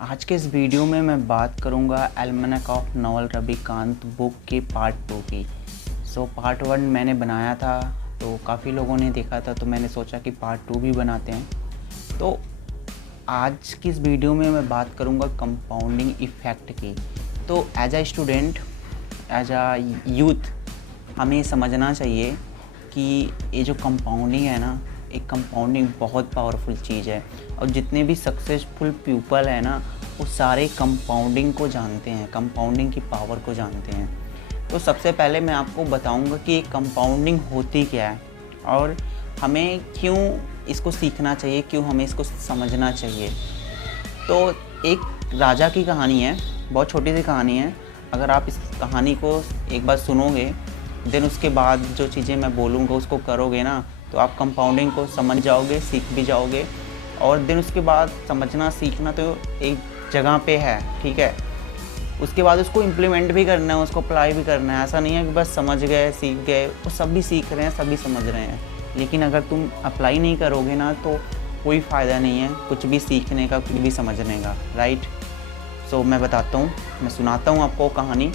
आज के इस वीडियो में मैं बात करूंगा एल्मेनक ऑफ नवल रविकांत बुक के पार्ट 2 की। पार्ट 1 मैंने बनाया था तो काफ़ी लोगों ने देखा था, तो मैंने सोचा कि पार्ट 2 भी बनाते हैं। तो आज की इस वीडियो में मैं बात करूंगा कंपाउंडिंग इफ़ेक्ट की। तो as a student, as a youth, हमें समझना चाहिए कि ये जो कंपाउंडिंग है ना, एक कंपाउंडिंग बहुत पावरफुल चीज़ है। और जितने भी सक्सेसफुल पीपल हैं ना, वो सारे कंपाउंडिंग को जानते हैं, कंपाउंडिंग की पावर को जानते हैं। तो सबसे पहले मैं आपको बताऊंगा कि एक कंपाउंडिंग होती क्या है और हमें क्यों इसको सीखना चाहिए, क्यों हमें इसको समझना चाहिए। तो एक राजा की कहानी है, बहुत छोटी सी कहानी है। अगर आप इस कहानी को एक बार सुनोगे, देन उसके बाद जो चीज़ें मैं बोलूँगा उसको करोगे ना, तो आप कंपाउंडिंग को समझ जाओगे, सीख भी जाओगे। और देन उसके बाद समझना सीखना तो एक जगह पे है, ठीक है। उसके बाद उसको इम्प्लीमेंट भी करना है, उसको अप्लाई भी करना है। ऐसा नहीं है कि बस समझ गए, सीख गए। वो सभी सीख रहे हैं, सभी समझ रहे हैं, लेकिन अगर तुम अप्लाई नहीं करोगे ना तो कोई फ़ायदा नहीं है कुछ भी सीखने का, कुछ भी समझने का, राइट। मैं बताता हूँ, मैं सुनाता हूँ आपको कहानी।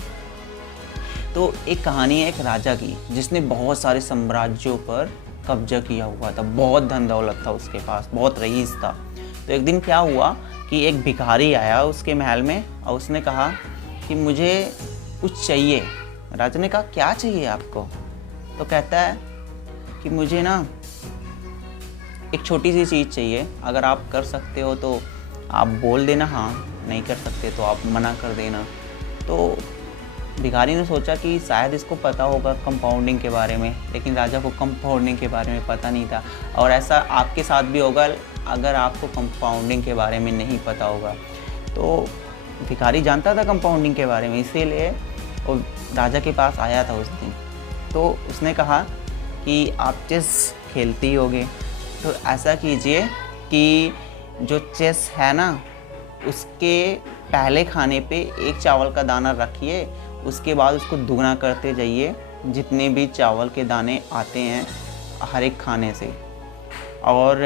तो एक कहानी है एक राजा की, जिसने बहुत सारे साम्राज्यों पर कब्जा किया हुआ था। बहुत धन दौलत था उसके पास, बहुत रईस था। तो एक दिन क्या हुआ कि एक भिखारी आया उसके महल में और उसने कहा कि मुझे कुछ चाहिए। राजा ने कहा क्या चाहिए आपको? तो कहता है कि मुझे ना एक छोटी सी चीज़ चाहिए, अगर आप कर सकते हो तो आप बोल देना हाँ, नहीं कर सकते तो आप मना कर देना। तो भिखारी ने सोचा कि शायद इसको पता होगा कंपाउंडिंग के बारे में, लेकिन राजा को कंपाउंडिंग के बारे में पता नहीं था। और ऐसा आपके साथ भी होगा अगर आपको कंपाउंडिंग के बारे में नहीं पता होगा। तो भिखारी जानता था कंपाउंडिंग के बारे में, इसीलिए वो राजा के पास आया था उस दिन। तो उसने कहा कि आप चेस खेलती होगे, तो ऐसा कीजिए कि जो चेस है ना, उसके पहले खाने पे एक चावल का दाना रखिए, उसके बाद उसको दुगना करते जाइए जितने भी चावल के दाने आते हैं हर एक खाने से। और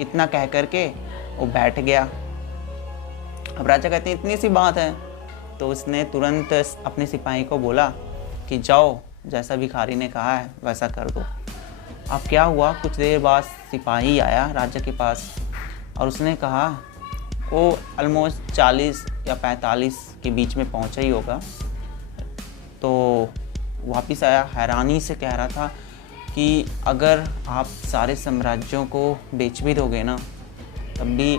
इतना कह कर के वो बैठ गया। अब राजा कहते हैं इतनी सी बात है। तो उसने तुरंत अपने सिपाही को बोला कि जाओ, जैसा भिखारी ने कहा है वैसा कर दो। अब क्या हुआ, कुछ देर बाद सिपाही आया राजा के पास और उसने कहा, वो ऑलमोस्ट 40 या 45 के बीच में पहुंचा ही होगा। तो वापस आया, हैरानी से कह रहा था कि अगर आप सारे साम्राज्यों को बेच भी दोगे ना, तब भी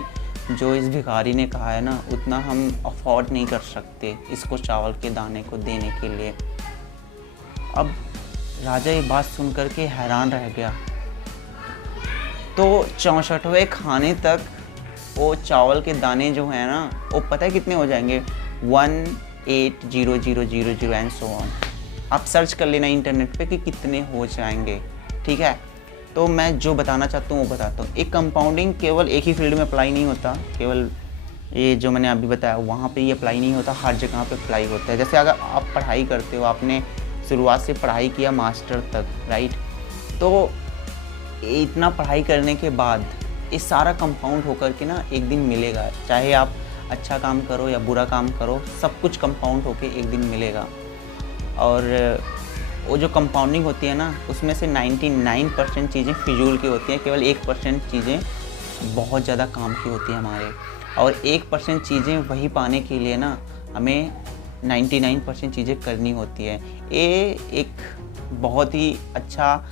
जो इस भिखारी ने कहा है ना, उतना हम अफोर्ड नहीं कर सकते इसको चावल के दाने को देने के लिए। अब राजा ये बात सुन कर के हैरान रह गया। तो 64वें खाने तक वो चावल के दाने जो हैं ना, वो पता है कितने हो जाएंगे, 1800000 एंड सो ऑन। आप सर्च कर लेना इंटरनेट पे कि कितने हो जाएंगे, ठीक है। तो मैं जो बताना चाहता हूँ वो बताता हूँ। एक कंपाउंडिंग केवल एक ही फील्ड में अप्लाई नहीं होता, केवल ये जो मैंने अभी बताया वहाँ पे ये अप्लाई नहीं होता, हर जगह पे अप्लाई होता है। जैसे अगर आप पढ़ाई करते हो, आपने शुरुआत से पढ़ाई किया मास्टर तक, राइट। तो इतना पढ़ाई करने के बाद ये सारा कंपाउंड होकर के ना एक दिन मिलेगा। चाहे आप अच्छा काम करो या बुरा काम करो, सब कुछ कंपाउंड होके एक दिन मिलेगा। और वो जो कंपाउंडिंग होती है ना, उसमें से 99% चीज़ें फिजूल की होती हैं, केवल 1% चीज़ें बहुत ज़्यादा काम की होती हैं हमारे। और 1% चीज़ें वही पाने के लिए ना हमें 99% चीज़ें करनी होती है। ये एक बहुत ही अच्छा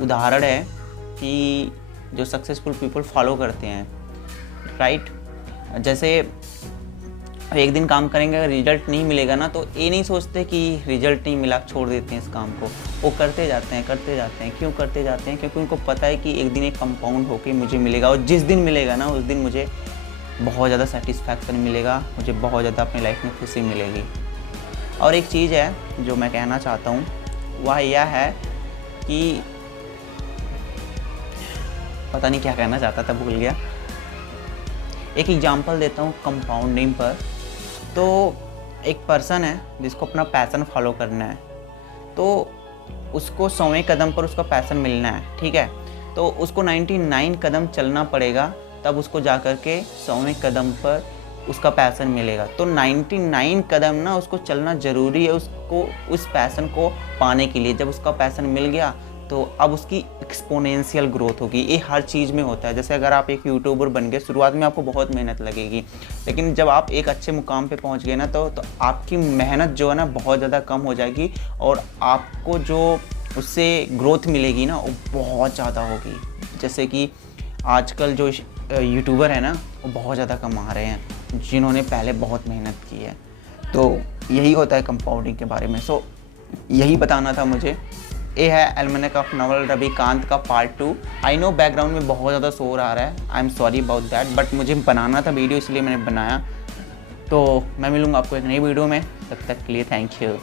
उदाहरण है कि जो सक्सेसफुल पीपल फॉलो करते हैं, राइट। जैसे एक दिन काम करेंगे, अगर रिजल्ट नहीं मिलेगा ना, तो ये नहीं सोचते कि रिजल्ट नहीं मिला छोड़ देते हैं इस काम को। वो करते जाते हैं, करते जाते हैं। क्यों करते जाते हैं? क्योंकि उनको पता है कि एक दिन एक कंपाउंड होके मुझे मिलेगा, और जिस दिन मिलेगा ना, उस दिन मुझे बहुत ज़्यादा सेटिस्फैक्शन मिलेगा, मुझे बहुत ज़्यादा अपनी लाइफ में खुशी मिलेगी। और एक चीज़ है जो मैं कहना चाहता हूँ, वह यह है कि पता नहीं क्या कहना चाहता था, भूल गया। एक एग्जांपल देता हूँ कंपाउंडिंग पर। तो एक पर्सन है जिसको अपना पैशन फॉलो करना है, तो उसको 100वें कदम पर उसका पैशन मिलना है, ठीक है। तो उसको 99 कदम चलना पड़ेगा तब उसको जा कर के 100वें कदम पर उसका पैसन मिलेगा। तो 99 कदम ना उसको चलना ज़रूरी है उसको उस पैसन को पाने के लिए। जब उसका पैसन मिल गया तो अब उसकी एक्सपोनेंशियल ग्रोथ होगी। ये हर चीज़ में होता है। जैसे अगर आप एक यूट्यूबर बन गए, शुरुआत में आपको बहुत मेहनत लगेगी, लेकिन जब आप एक अच्छे मुकाम पे पहुंच गए ना तो आपकी मेहनत जो है ना बहुत ज़्यादा कम हो जाएगी और आपको जो उससे ग्रोथ मिलेगी ना वो बहुत ज़्यादा होगी। जैसे कि आजकल जो यूट्यूबर है ना वो बहुत ज़्यादा कमा रहे हैं जिन्होंने पहले बहुत मेहनत की है। तो यही होता है कंपाउंडिंग के बारे में। सो यही बताना था मुझे। ये है एल्मेनेक ऑफ नॉवल रविकांत का पार्ट 2। आई नो बैकग्राउंड में बहुत ज़्यादा शोर आ रहा है, I am sorry about that, but मुझे बनाना था वीडियो इसलिए मैंने बनाया। तो मैं मिलूँगा आपको एक नई वीडियो में, तब तक के लिए थैंक यू।